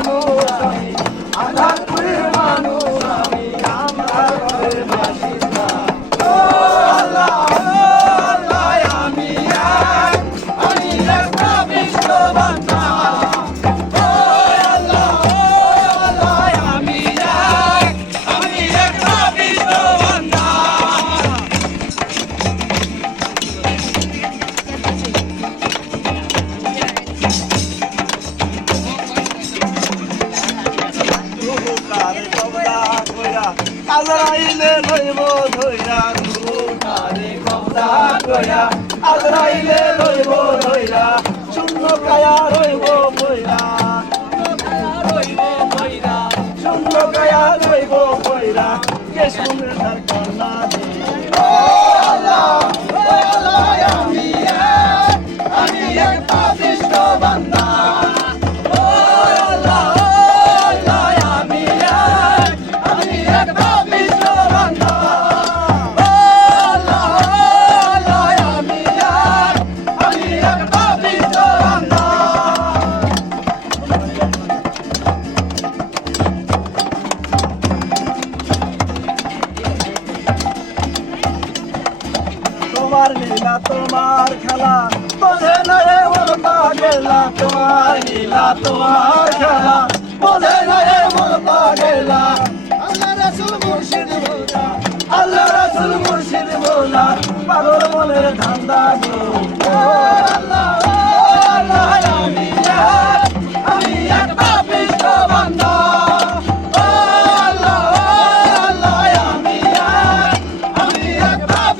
মানুষ আমি আল্লাহপুরের মানুষ আমি আমরা ঘরের বাসিন্দা ও আল্লাহ আমি একটা বিষ্ণু বান্দা ও আল্লাহ আমি একটা বিষ্ণু বান্দা আজরাইলে লইব ধইরা তারে কবজা কইরা আজরাইলে লইব ধইরা শূন্য কায়া রইব কইরা শূন্য কায়া রইব কইরা কে শুনে তার কন্যা দে ও আল্লাহ আমি একটা বিষ্ণ বান্দা ও আল্লাহ আমি একটা বিষ্ণ বান্দা ও আল্লাহ আমি একটা বিষ্ণ বান্দা তোমার লীলা তোমার খেলা বোঝে না রে মোর পাগলা তোমার লীলা তোমার খেলা বোঝে না রে মোর পাগলা আল্লাহ রাসূল মুর্শিদ মোলা আল্লাহ রাসূল মুর্শিদ মোলা পাগল মনের ধান্দা গো ও আল্লাহ